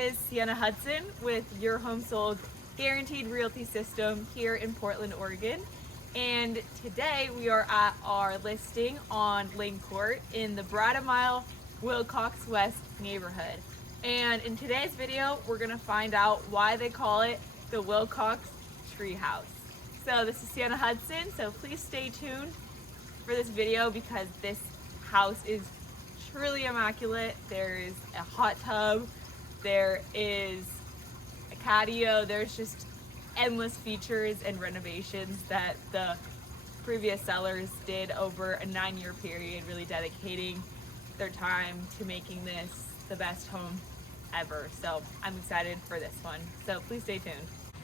is Sienna Hudson with Your Home Sold Guaranteed Realty System here in Portland, Oregon. And today we are at our listing on Lane Court in the Mile Wilcox West neighborhood. And in today's video, we're gonna find out why they call it the Wilcox Treehouse. So this is Sienna Hudson, so please stay tuned for this video because this house is truly immaculate. There is a hot tub, there is a patio, there's just endless features and renovations that the previous sellers did over a 9-year period, really dedicating their time to making this the best home ever. So I'm excited for this one, so please stay tuned.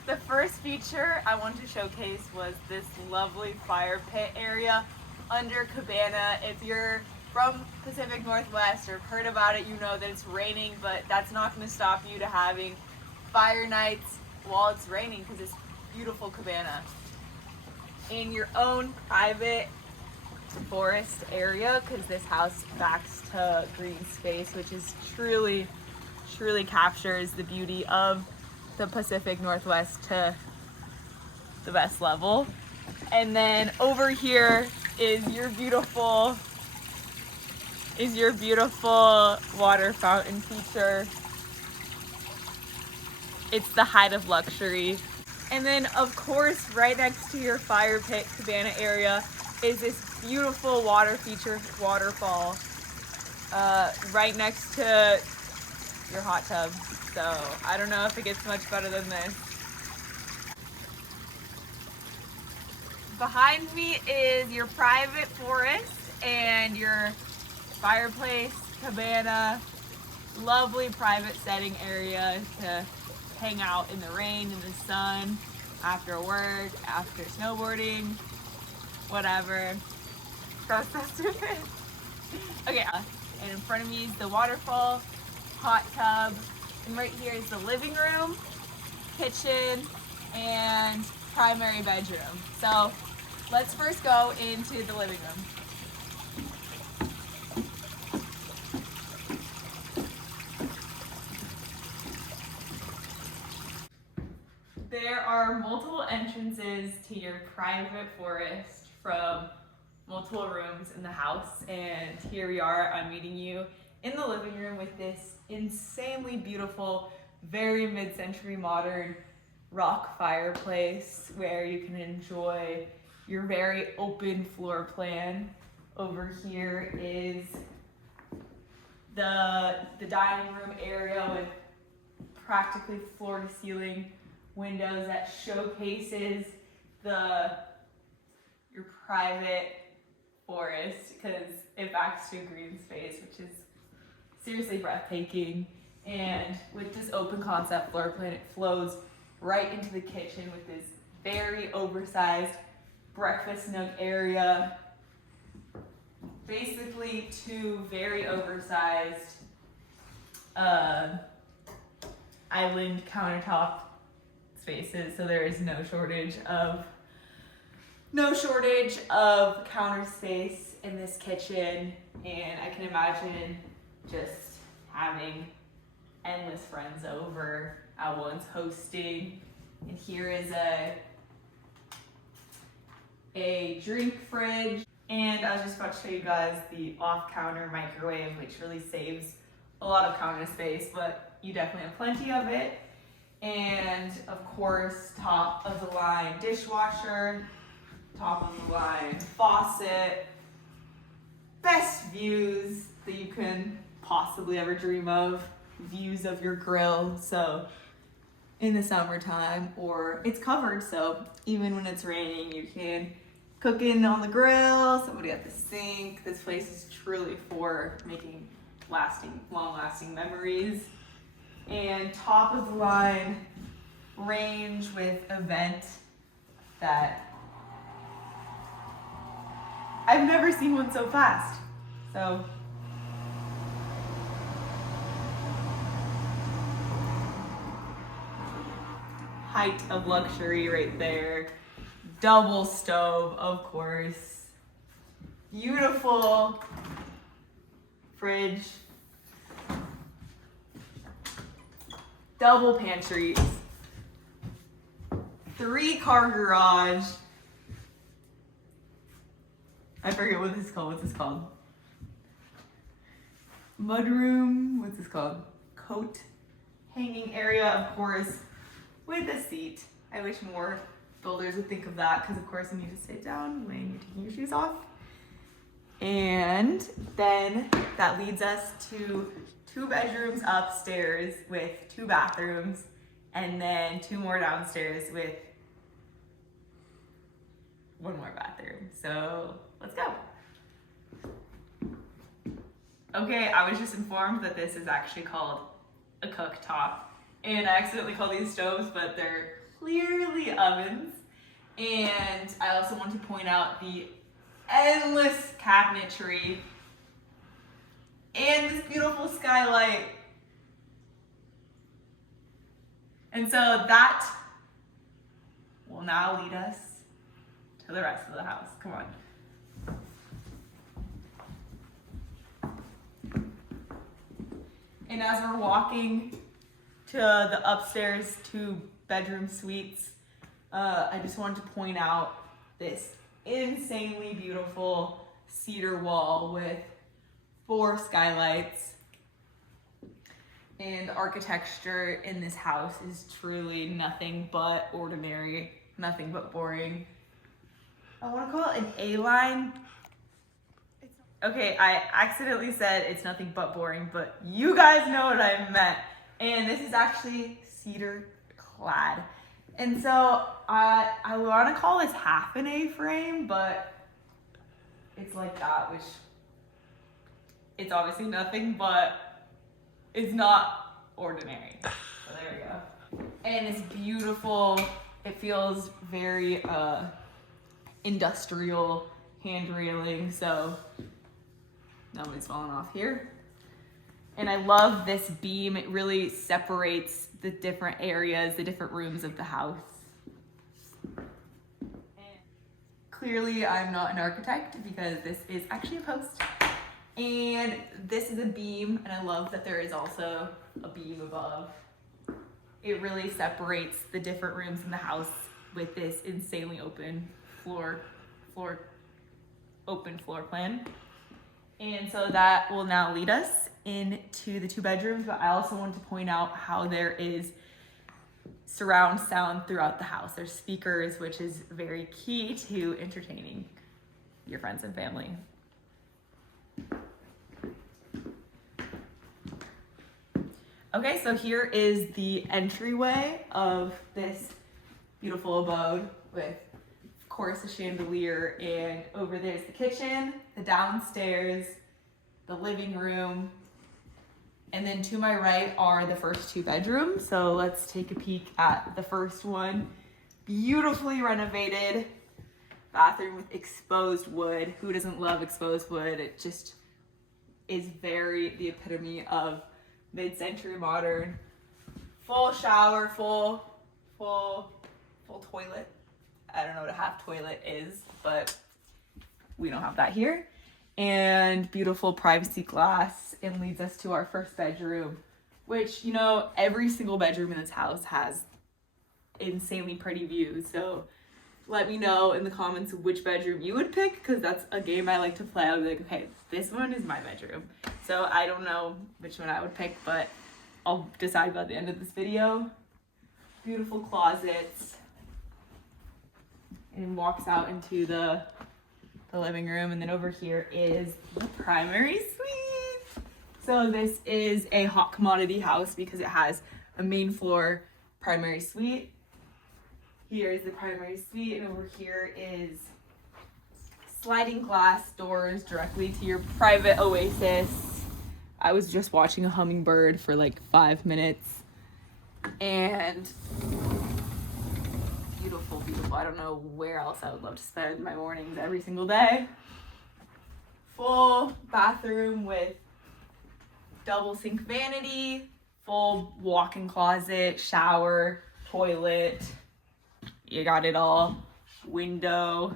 The first feature I wanted to showcase was this lovely fire pit area under cabana. If you're from Pacific Northwest or heard about it, you know that it's raining, but that's not going to stop you to having fire nights while it's raining because it's beautiful cabana. In your own private forest area, because this house backs to green space, which is truly captures the beauty of the Pacific Northwest to the best level. And then over here is your beautiful water fountain feature. It's the height of luxury. And then of course, right next to your fire pit cabana area is this beautiful water feature waterfall, right next to your hot tub. So I don't know if it gets much better than this. Behind me is your private forest and your fireplace, cabana, lovely private setting area to hang out in the rain, in the sun, after work, after snowboarding, whatever. That's stupid. Okay, and in front of me is the waterfall, hot tub, and right here is the living room, kitchen, and primary bedroom. So let's first go into the living room. There are multiple entrances to your private forest from multiple rooms in the house, and here we are. I'm meeting you in the living room with this insanely beautiful, very mid-century modern rock fireplace where you can enjoy your very open floor plan. Over here is the dining room area with practically floor to ceiling windows that showcases your private forest because it backs to a green space, which is seriously breathtaking. And with this open concept floor plan, it flows right into the kitchen with this very oversized breakfast nook area. Basically two very oversized island countertop spaces, so there is no shortage of counter space in this kitchen, and I can imagine just having endless friends over at once hosting. And here is a drink fridge, and I was just about to show you guys the off-counter microwave, which really saves a lot of counter space, but you definitely have plenty of it. And of course, top of the line dishwasher, top of the line faucet, best views that you can possibly ever dream of, views of your grill. So in the summertime, or it's covered, so even when it's raining, you can cook in on the grill, somebody at the sink. This place is truly for making long-lasting memories. And top of the line range with a vent that I've never seen one so fast. So height of luxury right there. Double stove, of course. Beautiful fridge. double pantries, 3-car garage. I forget what this is called. What's this called? Mudroom. What's this called? Coat hanging area, of course, with a seat. I wish more builders would think of that because, of course, you need to sit down when you're taking your shoes off. And then that leads us to 2 bedrooms upstairs with 2 bathrooms, and then 2 more downstairs with 1 more bathroom. So let's go. Okay, I was just informed that this is actually called a cooktop, and I accidentally call these stoves, but they're clearly ovens. And I also want to point out the endless cabinetry and this beautiful skylight. And so that will now lead us to the rest of the house. Come on. And as we're walking to the upstairs 2-bedroom suites, I just wanted to point out this insanely beautiful cedar wall with 4 skylights. And the architecture in this house is truly nothing but ordinary, nothing but boring. I want to call it an A-line. Okay, I accidentally said it's nothing but boring, but you guys know what I meant. And this is actually cedar clad. And so I want to call this half an A-frame, but it's like that, which it's obviously nothing, but it's not ordinary. So there we go. And it's beautiful. It feels very industrial hand railing, so nobody's falling off here. And I love this beam. It really separates the different areas, the different rooms of the house. And clearly I'm not an architect because this is actually a post. And this is a beam, and I love that there is also a beam above. It really separates the different rooms in the house with this insanely open open floor plan. And so that will now lead us into the 2 bedrooms, but I also want to point out how there is surround sound throughout the house. There's speakers, which is very key to entertaining your friends and family. Okay, so here is the entryway of this beautiful abode with, of course, a chandelier, and over there's the kitchen, the downstairs, the living room, and then to my right are the first 2 bedrooms. So let's take a peek at the first one. Beautifully renovated bathroom with exposed wood. Who doesn't love exposed wood? It just is very the epitome of mid-century modern. Full shower, full toilet. I don't know what a half toilet is, but we don't have that here. And beautiful privacy glass, and leads us to our first bedroom, which, you know, every single bedroom in this house has insanely pretty views. So let me know in the comments which bedroom you would pick, because that's a game I like to play. I'll be like, okay, this one is my bedroom. So I don't know which one I would pick, but I'll decide by the end of this video. Beautiful closets. And walks out into the living room, and then over here is the primary suite. So this is a hot commodity house because it has a main floor primary suite. Here is the primary suite, and over here is sliding glass doors directly to your private oasis. I was just watching a hummingbird for like 5 minutes, and beautiful. I don't know where else I would love to spend my mornings every single day. Full bathroom with double sink vanity, full walk-in closet, shower, toilet. You got it all. Window.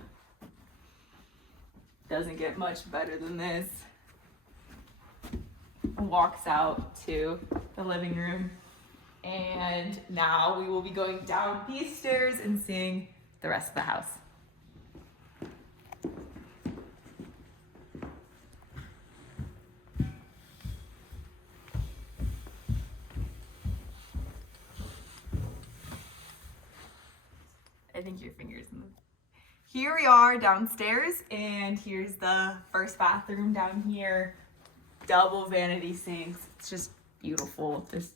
Doesn't get much better than this. Walks out to the living room. And now we will be going down these stairs and seeing the rest of the house. I think your fingers in the... Here we are downstairs, and here's the first bathroom down here. Double vanity sinks. It's just beautiful. Just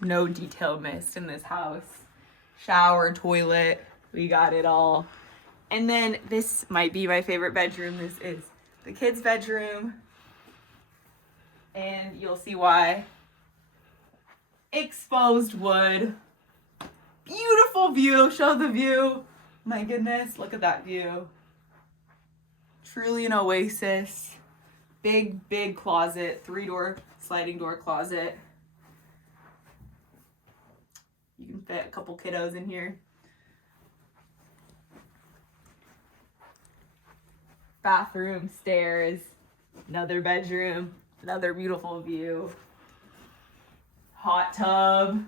no detail missed in this house. Shower, toilet, we got it all. And then this might be my favorite bedroom. This is the kids' bedroom, and you'll see why. Exposed wood. Beautiful view. Show the view. My goodness, look at that view. Truly an oasis. Big, big closet. 3-door sliding door closet. You can fit a couple kiddos in here. Bathroom, stairs, another bedroom, another beautiful view. Hot tub.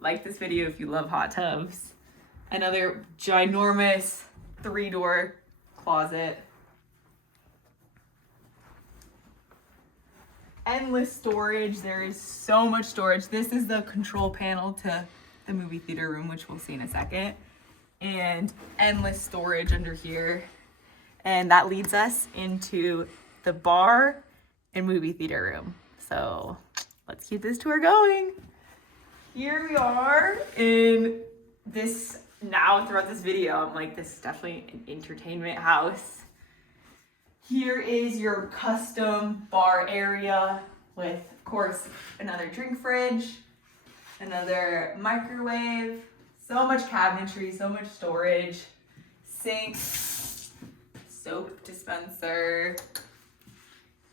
Like this video if you love hot tubs. Another ginormous 3-door closet. Endless storage. There is so much storage. This is the control panel to the movie theater room, which we'll see in a second. And endless storage under here. And that leads us into the bar and movie theater room. So let's keep this tour going. Here we are in this, now throughout this video, I'm like, this is definitely an entertainment house. Here is your custom bar area with, of course, another drink fridge, another microwave, so much cabinetry, so much storage, sink, soap dispenser,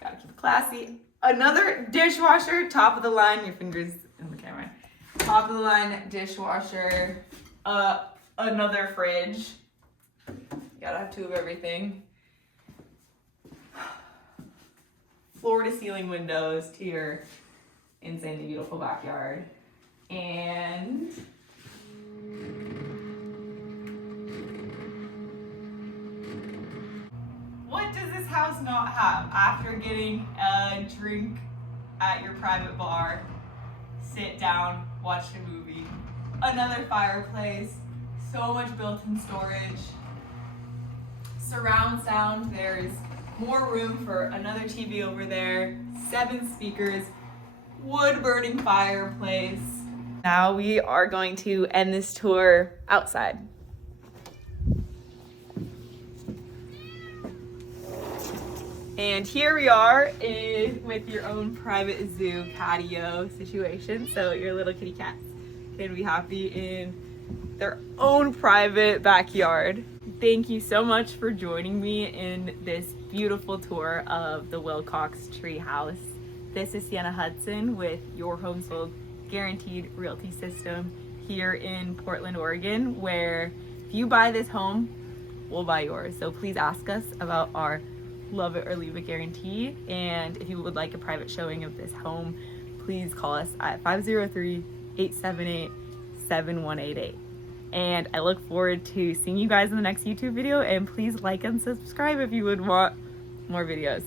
gotta keep it classy, another dishwasher, top of the line, your fingers in the camera, top of the line dishwasher, another fridge, you gotta have 2 of everything, floor to ceiling windows to your insanely beautiful backyard, and what does this house not have? After getting a drink at your private bar, sit down, watch a movie, another fireplace, so much built-in storage, surround sound, there's more room for another TV over there, 7 speakers, wood burning fireplace. Now we are going to end this tour outside. And here we are with your own private zoo patio situation. So your little kitty cats can be happy in their own private backyard. Thank you so much for joining me in this beautiful tour of the Wilcox Treehouse. This is Sienna Hudson with your Home Sold Guaranteed Realty System here in Portland, Oregon, where if you buy this home, we'll buy yours. So please ask us about our love it or leave it guarantee. And if you would like a private showing of this home, please call us at 503-878-7188. And I look forward to seeing you guys in the next YouTube video, and please like and subscribe if you would want more videos.